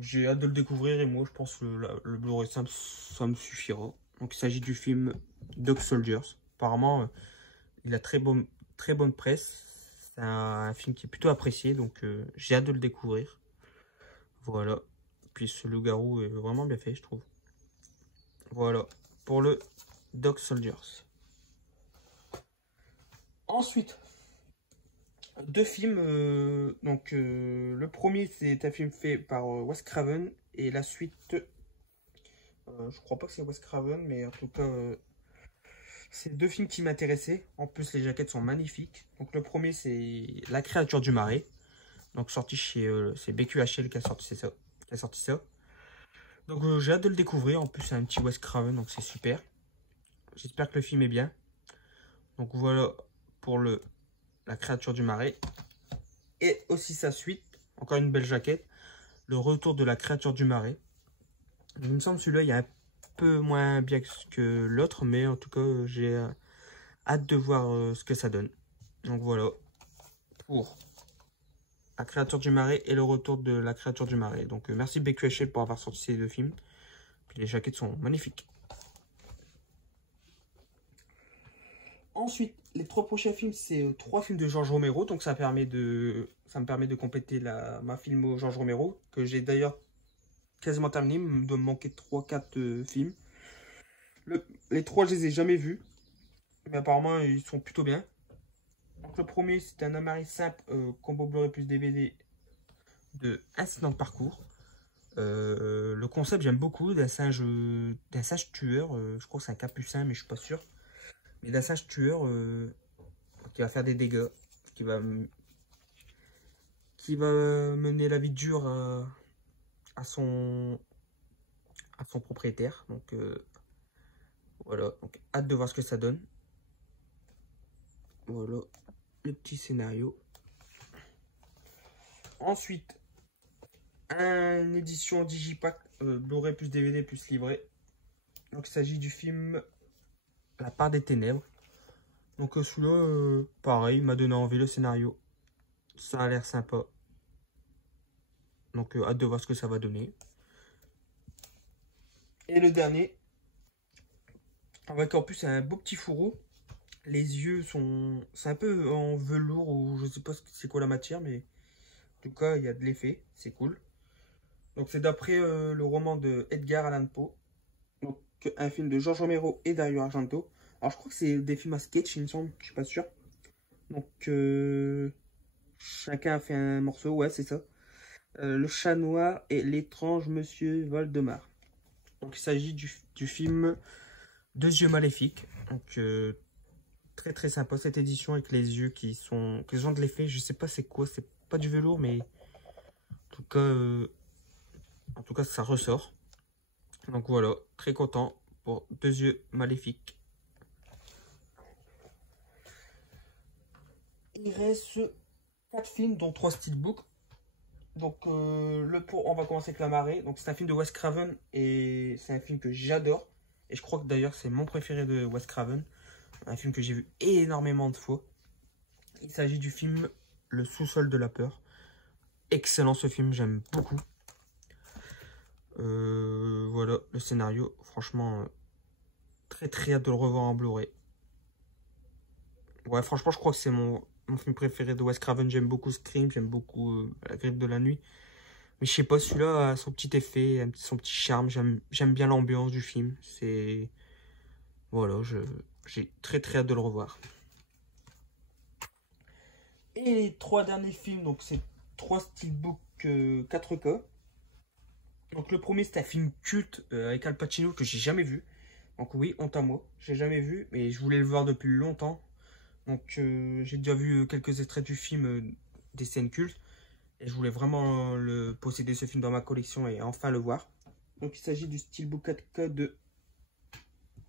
j'ai hâte de le découvrir et moi je pense que le Blu-ray simple ça me suffira. Donc il s'agit du film Dog Soldiers. Apparemment il a très bonne presse. C'est un film qui est plutôt apprécié donc j'ai hâte de le découvrir. Voilà. Puis ce loup-garou est vraiment bien fait je trouve. Voilà pour le Dog Soldiers. Ensuite, deux films. Le premier, c'est un film fait par Wes Craven. Et la suite, je crois pas que c'est Wes Craven, mais en tout cas, c'est deux films qui m'intéressaient. En plus, les jaquettes sont magnifiques. Donc, le premier, c'est La créature du marais. Donc, sorti chez. C'est BQHL qui a sorti ça. Donc, j'ai hâte de le découvrir. En plus, c'est un petit Wes Craven, donc c'est super. J'espère que le film est bien. Donc, voilà pour La créature du marais. Et aussi sa suite, encore une belle jaquette, Le retour de la créature du marais. Il me semble celui-là, il est un peu moins bien que l'autre, mais en tout cas, j'ai hâte de voir ce que ça donne. Donc voilà, pour La créature du marais et Le retour de la créature du marais. Donc merci BQHL pour avoir sorti ces deux films. Puis les jaquettes sont magnifiques. Ensuite, les trois prochains films, c'est trois films de Georges Romero. Donc ça me permet de compléter ma filmo Georges Romero, que j'ai d'ailleurs quasiment terminé. Il doit me manquer 3-4 films. Les trois, je les ai jamais vus. Mais apparemment, ils sont plutôt bien. Donc le premier, c'est un Amari simple combo Blu-ray plus DVD de Incident de parcours. Le concept, j'aime beaucoup, d'un singe tueur. Je crois que c'est un capucin, mais je suis pas sûr. Mais d'un singe tueur qui va faire des dégâts, qui va mener la vie dure à son propriétaire. Donc voilà, donc hâte de voir ce que ça donne. Voilà le petit scénario. Ensuite, une édition Digipack Blu-ray plus DVD plus livret. Donc il s'agit du film La part des ténèbres. Donc celui-là, pareil, il m'a donné envie le scénario. Ça a l'air sympa. Donc hâte de voir ce que ça va donner. Et le dernier, avec en plus un beau petit fourreau. Les yeux sont... C'est un peu en velours ou je sais pas c'est quoi la matière, mais en tout cas il y a de l'effet, c'est cool. Donc c'est d'après le roman de Edgar Allan Poe. Donc un film de Georges Romero et Dario Argento. Alors je crois que c'est des films à sketch, il me semble, je suis pas sûr. Donc chacun a fait un morceau, ouais c'est ça. Le chat noir et l'étrange monsieur Voldemort. Donc il s'agit du film Deux yeux maléfiques. Donc très très sympa cette édition avec les yeux qui ont de l'effet. Je sais pas c'est quoi, c'est pas du velours mais en tout cas ça ressort. Donc voilà, très content pour Deux yeux maléfiques. Il reste 4 films dont 3 steelbooks. Donc on va commencer avec La Marée. Donc c'est un film de Wes Craven et c'est un film que j'adore. Et je crois que d'ailleurs c'est mon préféré de Wes Craven. Un film que j'ai vu énormément de fois. Il s'agit du film Le sous-sol de la peur. Excellent ce film, j'aime beaucoup. Voilà le scénario. Franchement, très très hâte de le revoir en Blu-ray. Ouais, franchement, je crois que c'est mon film préféré de Wes Craven. J'aime beaucoup Scream, j'aime beaucoup La Grippe de la nuit. Mais je sais pas, celui-là a son petit effet, son petit charme. J'aime bien l'ambiance du film. C'est... Voilà, j'ai très très hâte de le revoir. Et les trois derniers films, donc c'est 3 steelbooks 4K. Donc le premier c'est un film culte avec Al Pacino que j'ai jamais vu. Donc oui, honte à moi, j'ai jamais vu, mais je voulais le voir depuis longtemps. Donc j'ai déjà vu quelques extraits du film, des scènes cultes. Et je voulais vraiment posséder ce film dans ma collection et enfin le voir. Donc il s'agit du steelbook 4K de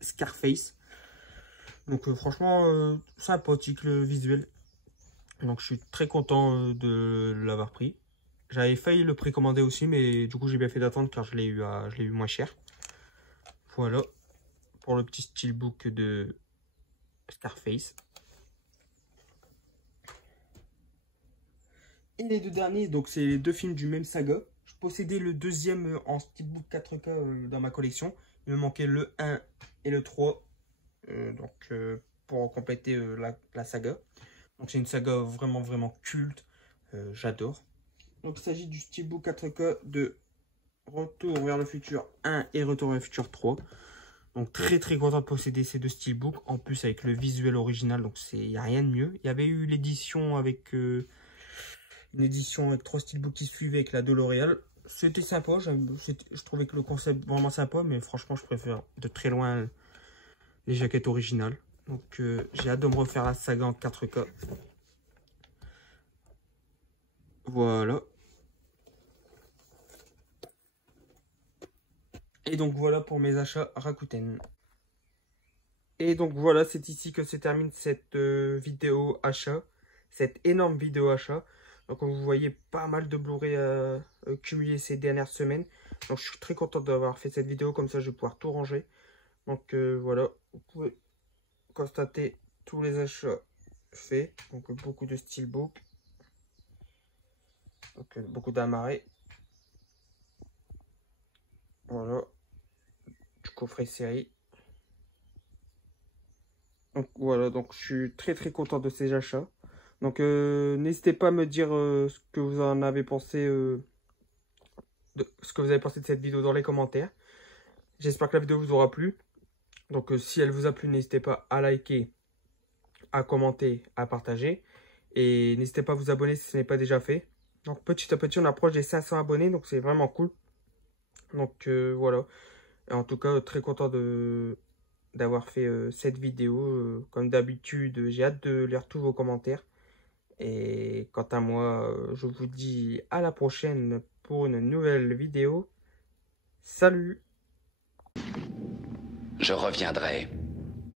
Scarface. Donc franchement, sympathique le visuel. Donc je suis très content de l'avoir pris. J'avais failli le précommander aussi, mais du coup j'ai bien fait d'attendre car je l'ai eu moins cher. Voilà pour le petit steelbook de Scarface. Et les deux derniers, donc c'est les deux films du même saga. Je possédais le deuxième en steelbook 4K dans ma collection. Il me manquait le 1 et le 3 pour compléter la saga. Donc c'est une saga vraiment culte. J'adore. Donc il s'agit du steelbook 4K de Retour vers le futur 1 et Retour vers le futur 3. Donc très content de posséder ces deux steelbooks. En plus avec le visuel original, donc il n'y a rien de mieux. Il y avait eu l'édition avec une édition avec 3 steelbooks qui suivaient avec la de L'Oréal. C'était sympa, je trouvais que le concept vraiment sympa, mais franchement je préfère de très loin les jaquettes originales. Donc j'ai hâte de me refaire la saga en 4K. Voilà. Et donc voilà pour mes achats Rakuten. Et donc voilà, c'est ici que se termine cette vidéo achat, cette énorme vidéo achat. Donc comme vous voyez, pas mal de Blu-ray cumulés ces dernières semaines. Donc je suis très content d'avoir fait cette vidéo, comme ça je vais pouvoir tout ranger. Donc voilà, vous pouvez constater tous les achats faits. Donc beaucoup de steelbook, donc beaucoup d'amarrés. Voilà, du coffret série. Donc voilà, donc je suis très content de ces achats. Donc n'hésitez pas à me dire ce que vous en avez pensé, ce que vous avez pensé de cette vidéo dans les commentaires. J'espère que la vidéo vous aura plu. Donc si elle vous a plu, n'hésitez pas à liker, à commenter, à partager. Et n'hésitez pas à vous abonner si ce n'est pas déjà fait. Donc petit à petit, on approche des 500 abonnés, donc c'est vraiment cool. Donc voilà. Et en tout cas, très content d'avoir fait cette vidéo. Comme d'habitude, j'ai hâte de lire tous vos commentaires. Et quant à moi, je vous dis à la prochaine pour une nouvelle vidéo. Salut! Je reviendrai.